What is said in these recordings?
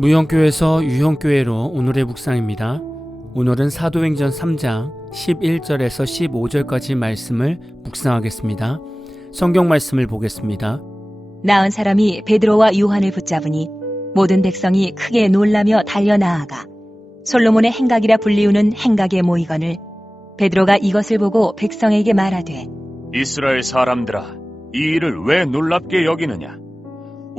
무형교에서 유형교회로 오늘의 묵상입니다. 오늘은 사도행전 3장 11절에서 15절까지 말씀을 묵상하겠습니다. 성경 말씀을 보겠습니다. 나은 사람이 베드로와 요한을 붙잡으니 모든 백성이 크게 놀라며 달려 나아가 솔로몬의 행각이라 불리우는 행각에 모이거늘 베드로가 이것을 보고 백성에게 말하되 이스라엘 사람들아, 이 일을 왜 놀랍게 여기느냐?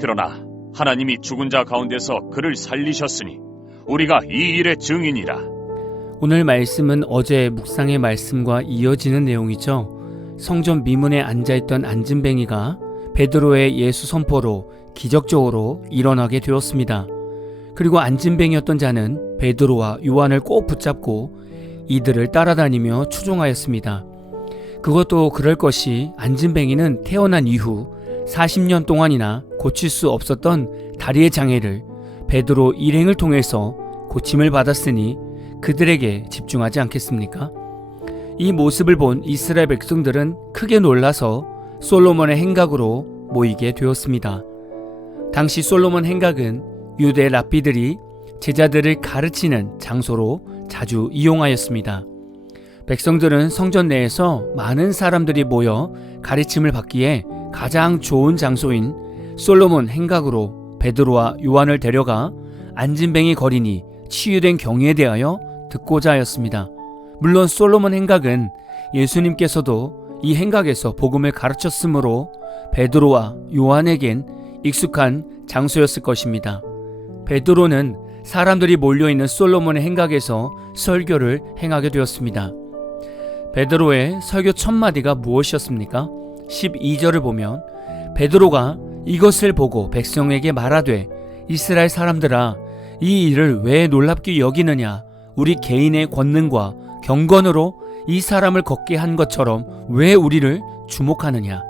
그러나 하나님이 죽은 자 가운데서 그를 살리셨으니 우리가 이 일의 증인이라. 오늘 말씀은 어제 묵상의 말씀과 이어지는 내용이죠. 성전 미문에 앉아있던 안진뱅이가 베드로의 예수 선포로 기적적으로 일어나게 되었습니다. 그리고 안진뱅이였던 자는 베드로와 요한을 꼭 붙잡고 이들을 따라다니며 추종하였습니다. 그것도 그럴 것이 안진뱅이는 태어난 이후 40년 동안이나 고칠 수 없었던 다리의 장애를 베드로 일행을 통해서 고침을 받았으니 그들에게 집중하지 않겠습니까? 이 모습을 본 이스라엘 백성들은 크게 놀라서 솔로몬의 행각으로 모이게 되었습니다. 당시 솔로몬 행각은 유대 랍비들이 제자들을 가르치는 장소로 자주 이용하였습니다. 백성들은 성전 내에서 많은 사람들이 모여 가르침을 받기에 가장 좋은 장소인 솔로몬 행각으로 베드로와 요한을 데려가 안진뱅이 거린이 치유된 경위에 대하여 듣고자 하였습니다. 물론 솔로몬 행각은 예수님께서도 이 행각에서 복음을 가르쳤으므로 베드로와 요한에겐 익숙한 장소였을 것입니다. 베드로는 사람들이 몰려있는 솔로몬의 행각에서 설교를 행하게 되었습니다. 베드로의 설교 첫 마디가 무엇이었습니까? 12절을 보면 베드로가 이것을 보고 백성에게 말하되 이스라엘 사람들아 이 일을 왜 놀랍게 여기느냐 우리 개인의 권능과 경건으로 이 사람을 걷게 한 것처럼 왜 우리를 주목하느냐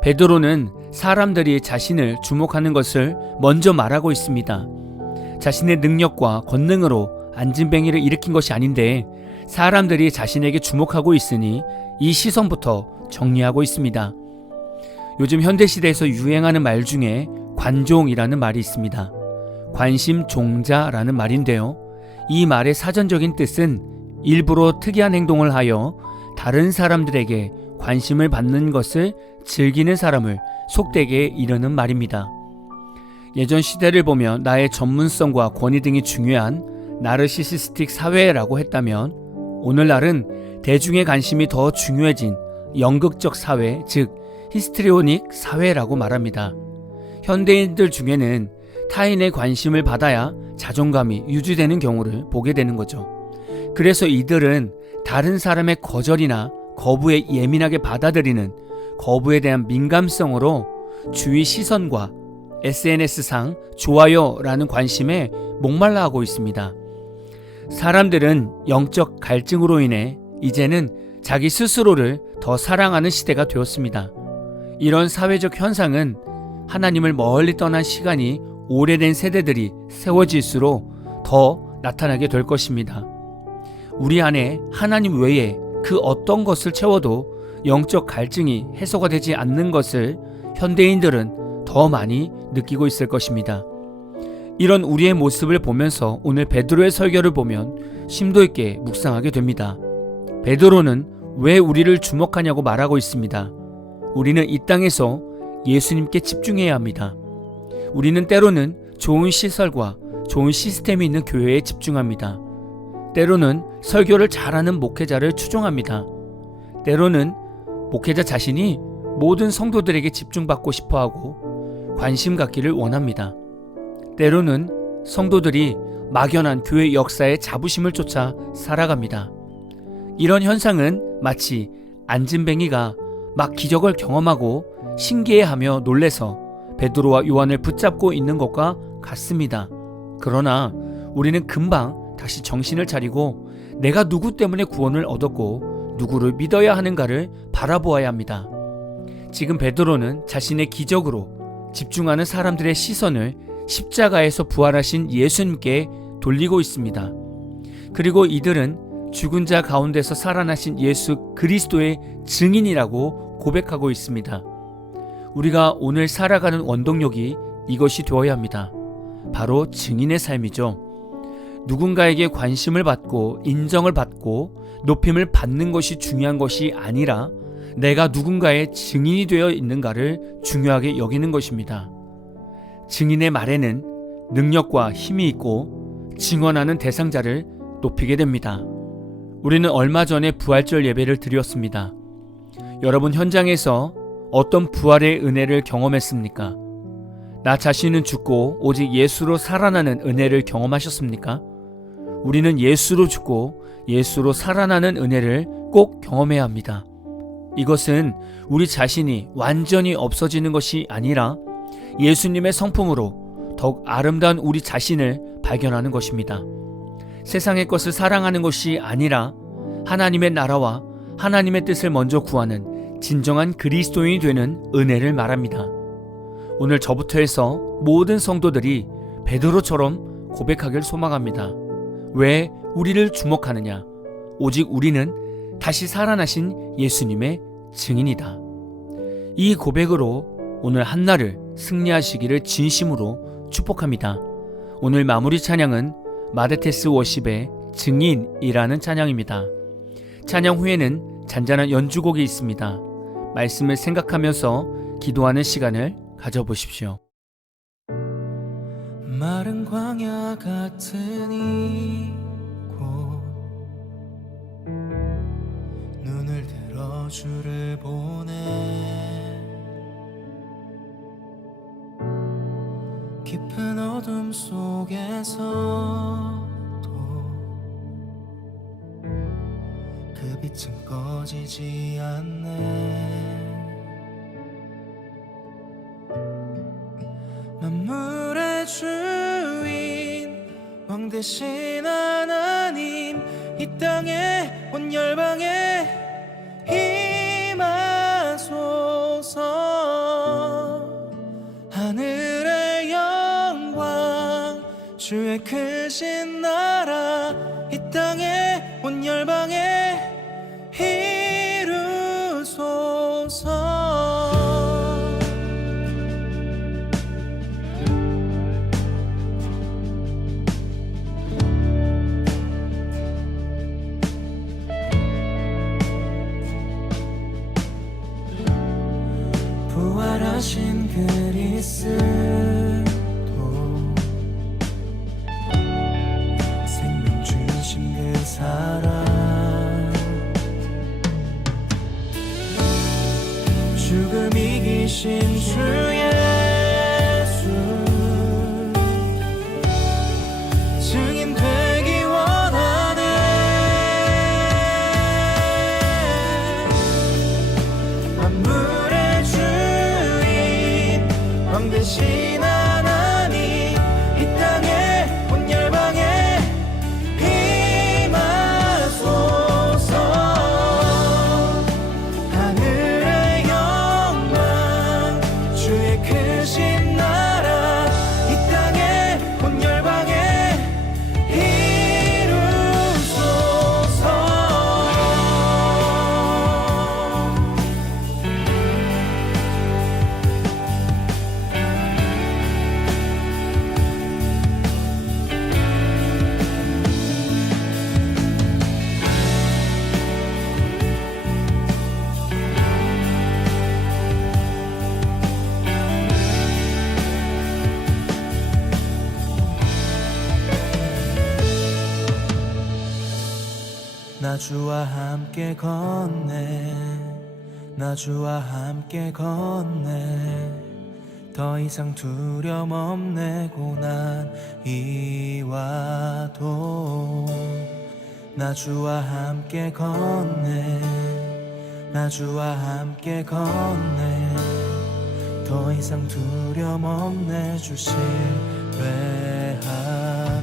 베드로는 사람들이 자신을 주목하는 것을 먼저 말하고 있습니다. 자신의 능력과 권능으로 안진뱅이를 일으킨 것이 아닌데 사람들이 자신에게 주목하고 있으니 이 시선부터 정리하고 있습니다. 요즘 현대시대에서 유행하는 말 중에 관종이라는 말이 있습니다. 관심 종자라는 말인데요. 이 말의 사전적인 뜻은 일부러 특이한 행동을 하여 다른 사람들에게 관심을 받는 것을 즐기는 사람을 속되게 이르는 말입니다. 예전 시대를 보면 나의 전문성과 권위 등이 중요한 나르시시스틱 사회라고 했다면 오늘날은 대중의 관심이 더 중요해진 연극적 사회, 즉 히스트리오닉 사회라고 말합니다. 현대인들 중에는 타인의 관심을 받아야 자존감이 유지되는 경우를 보게 되는 거죠. 그래서 이들은 다른 사람의 거절이나 거부에 예민하게 받아들이는 거부에 대한 민감성으로 주위 시선과 SNS상 좋아요라는 관심에 목말라 하고 있습니다. 사람들은 영적 갈증으로 인해 이제는 자기 스스로를 더 사랑하는 시대가 되었습니다. 이런 사회적 현상은 하나님을 멀리 떠난 시간이 오래된 세대들이 세워질수록 더 나타나게 될 것입니다. 우리 안에 하나님 외에 그 어떤 것을 채워도 영적 갈증이 해소가 되지 않는 것을 현대인들은 더 많이 느끼고 있을 것입니다. 이런 우리의 모습을 보면서 오늘 베드로의 설교를 보면 심도 있게 묵상하게 됩니다. 베드로는 왜 우리를 주목하냐고 말하고 있습니다. 우리는 이 땅에서 예수님께 집중해야 합니다. 우리는 때로는 좋은 시설과 좋은 시스템이 있는 교회에 집중합니다. 때로는 설교를 잘하는 목회자를 추종합니다. 때로는 목회자 자신이 모든 성도들에게 집중받고 싶어 하고 관심 갖기를 원합니다. 때로는 성도들이 막연한 교회 역사의 자부심을 쫓아 살아갑니다. 이런 현상은 마치 안진뱅이가 막 기적을 경험하고 신기해하며 놀래서 베드로와 요한을 붙잡고 있는 것과 같습니다. 그러나 우리는 금방 다시 정신을 차리고 내가 누구 때문에 구원을 얻었고 누구를 믿어야 하는가를 바라보아야 합니다. 지금 베드로는 자신의 기적으로 집중하는 사람들의 시선을 십자가에서 부활하신 예수님께 돌리고 있습니다. 그리고 이들은 죽은 자 가운데서 살아나신 예수 그리스도의 증인이라고 고백하고 있습니다. 우리가 오늘 살아가는 원동력이 이것이 되어야 합니다. 바로 증인의 삶이죠. 누군가에게 관심을 받고 인정을 받고 높임을 받는 것이 중요한 것이 아니라 내가 누군가의 증인이 되어 있는가를 중요하게 여기는 것입니다. 증인의 말에는 능력과 힘이 있고 증언하는 대상자를 높이게 됩니다. 우리는 얼마 전에 부활절 예배를 드렸습니다. 여러분 현장에서 어떤 부활의 은혜를 경험했습니까? 나 자신은 죽고 오직 예수로 살아나는 은혜를 경험하셨습니까? 우리는 예수로 죽고 예수로 살아나는 은혜를 꼭 경험해야 합니다. 이것은 우리 자신이 완전히 없어지는 것이 아니라 예수님의 성품으로 더욱 아름다운 우리 자신을 발견하는 것입니다. 세상의 것을 사랑하는 것이 아니라 하나님의 나라와 하나님의 뜻을 먼저 구하는 진정한 그리스도인이 되는 은혜를 말합니다. 오늘 저부터 해서 모든 성도들이 베드로처럼 고백하길 소망합니다. 왜 우리를 주목하느냐? 오직 우리는 다시 살아나신 예수님의 증인이다. 이 고백으로 오늘 한날을 승리하시기를 진심으로 축복합니다. 오늘 마무리 찬양은 마르테스 워십의 증인이라는 찬양입니다. 찬양 후에는 잔잔한 연주곡이 있습니다. 말씀을 생각하면서 기도하는 시간을 가져보십시오. 마른 광야 같은 이곳 눈을 들어 주를 보내 깊은 어둠 속에서도 그 빛은 꺼지지 않네. 만물의 주인 왕 대신 하나님 이 땅에 온 열방 크 만물의 주인. 왕 대신 나 주와 함께 걷네. 나 주와 함께 걷네. 더 이상 두려움 없네 고난 이와도. 나 주와 함께 걷네. 나 주와 함께 걷네. 더 이상 두려움 없네 주실 외하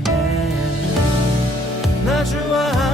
나 주와